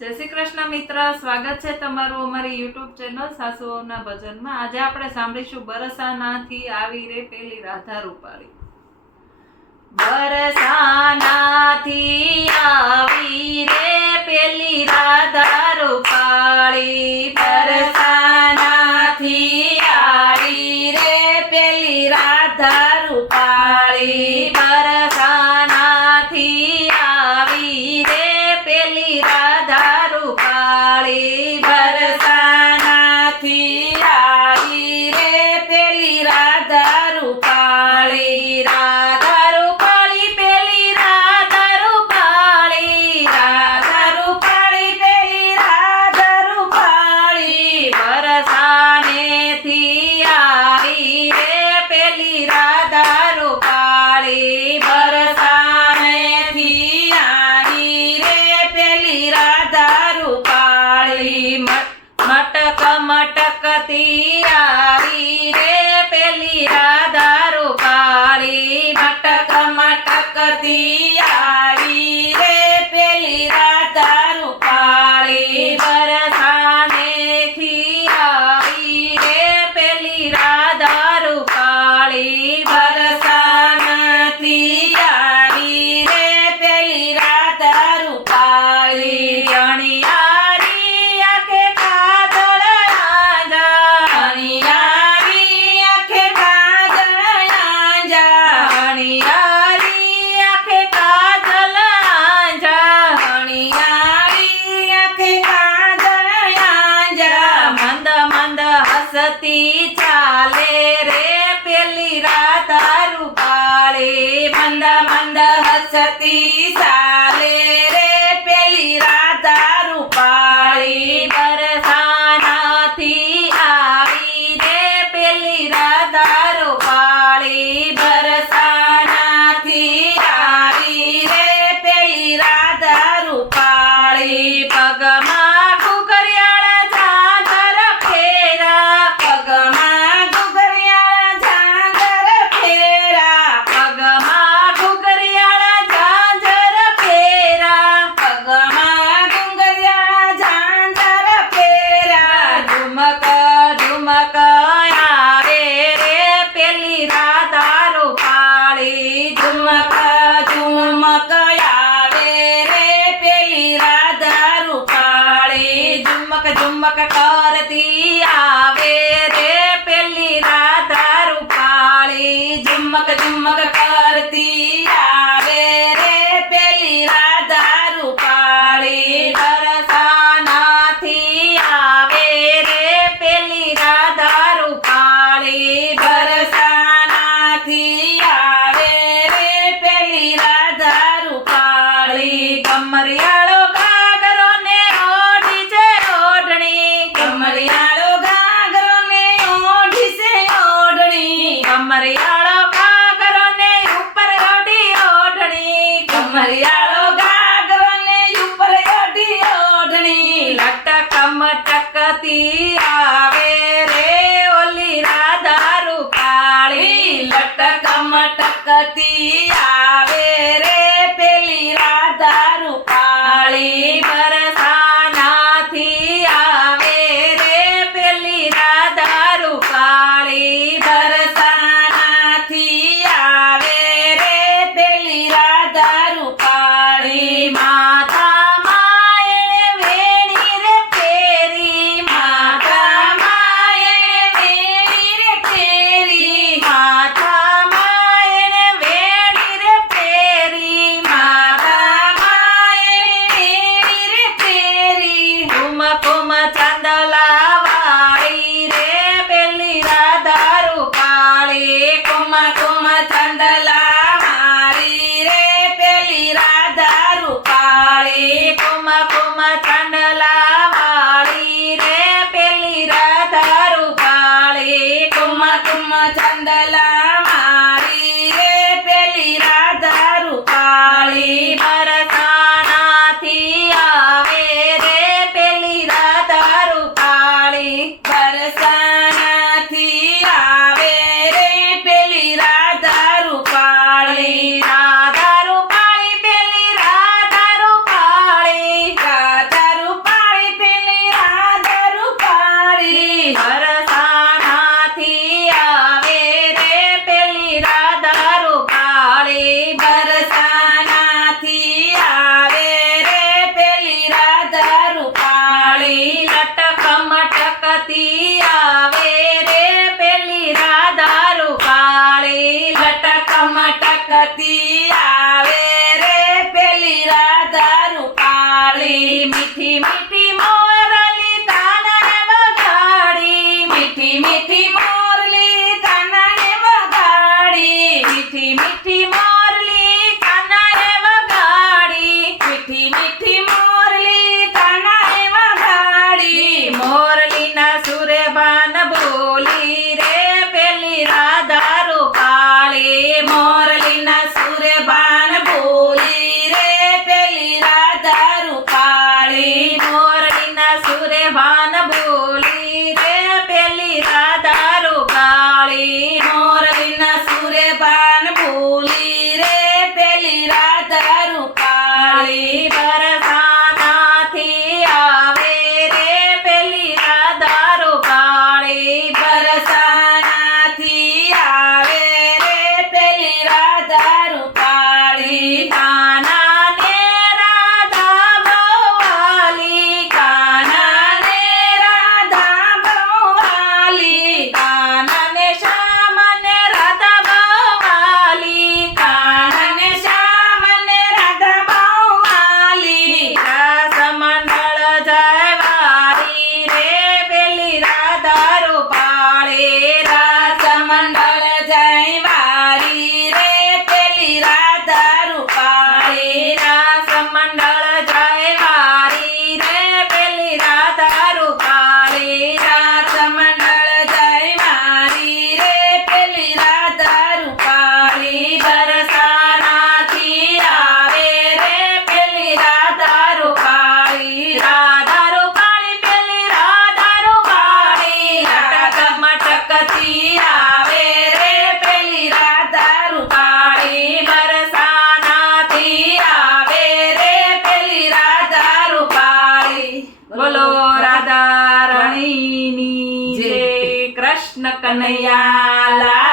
જય શ્રી કૃષ્ણ મિત્ર, સ્વાગત છે તમારું અમારી યુટ્યુબ ચેનલ સાસુઓના ભજનમાં। આજે આપણે સાંભળીશું બરસાનાથી આવી રે પેલી રાધા રૂપાળી। બરસાનાથી આવી રે પેલી રાધા રૂપાળી, બરસાનાથી આવી રે પેલી રાધા રૂપાળી, બરસાનાથી આવી રે પેલી રાધા રૂપાળી, બરસાનાથી આવી રે પેલી રાધા રૂપાળી, રાધા રૂપાળી પેલી રાધા રૂપાળી, રાધા રૂપાળી પેલી રાધા રૂપાળી, બરસાનેથી આવી રે પેલી રાધા રૂપાળી, બરસાનેથી આવી રે પેલી રાધા રૂપાળી, મટક મટકતી આવી રે પેલી રાધા રૂપાળી, મટક મટકતી આવી રે પેલી રાધા રૂપાળી, બરસાનેથી આવી રે પેલી રાધા રૂપાળી, બરસાનેથી આવી રે પેલી રાધા રૂપાળી, અણિયારી આંખે કાજળ આંજા, અણિયારી આંખે કાજળ આંજા, અણિયારી આંખે કાજળ આંજા, અણિયારી આંખે કાજળ આંજા, મંદ મંદ હસતી ચાલે રે પેલી રાધા રૂપાળી, મંદ મંદ હસતી ચાલે રે પેલી રાધા રૂપાળી, બરસાનાથી આવી રે પેલી રાધા રૂપાળી, બરસાનાથી આવી રે પેલી રાધા રૂપાળી, પગમાં ઘૂઘરિયાળા ઝાંઝર ફેરા, પગમાં ઘૂઘરિયાળા ઝાંઝર ફેરા, પગમાં ઘૂઘરિયાળા ઝાંઝર ફેરા, પગમાં ઘૂઘરિયાળા ઝાંઝર ફેરા, ઝુમક ઝુમક આવે રે પેલી રાધા રૂપાળી, ઝુમક ઝુમક આવે રે પેલી રાધા રૂપાળી, ઝુમક ઝુમક કરતી આવે રે પેલી રાધા રૂપાળી, ઝુમક ઝુમક કરતી આવે રે પેલી રાધા રૂપાળી, બરસાનાથી આવે રે પેલી રાધા રૂપાળી, બરસાનાથી આવે રે પેલી રાધા રૂપાળી, કમરિયાળો ઘાઘરો ને ઓઢી છે ઓઢણી, કમરિયાળો ઘાઘરો ને ઓઢી છે ઓઢણી, કમરિયાળો ઘાઘરો ને ઉપર ઓઢી ઓઢણી, કમરિયાળો ઘાઘરો ને ઉપર ઓઢી ઓઢણી, લટક મટકતી આવે રે ઓલી રાધા રૂપાળી, લટક મટકતી આવે રે પેલી રાધા રૂપાળી, બરસાનાથી આવે રે પેલી રાધા રૂપાળી, બરસાનાથી આવે રે પેલી રાધા રૂપાળી, માથામાં એણે વેણી રે ફેરી, માથામાં એણે વેણી રે ફેરી, માથામાં એણે વેણી રે ફેરી, માથામાં એણે વેણી રે ફેરી, કુમ કુમ ચાંદલા વાળી રે પેલી રાધા રૂપાળી, કુમ કુમ ચાંદલા વાળી રે પેલી રાધા રૂપાળી, કુમ કુમ ચાંદલા વાળી રે પેલી રાધા રૂપાળી, કુમ કુમ ચાંદલા વાળી રે પેલી રાધા રૂપાળી, બરસાનાથી આવે રે પેલી રાધા ભક્તિ આવે રે પેલી રાધા રૂપાળી બરસાનાથી આવે રે પેલી રાધા રૂપાળી બોલો રાધા રાણીની જય. કૃષ્ણ કનૈયા કનૈયા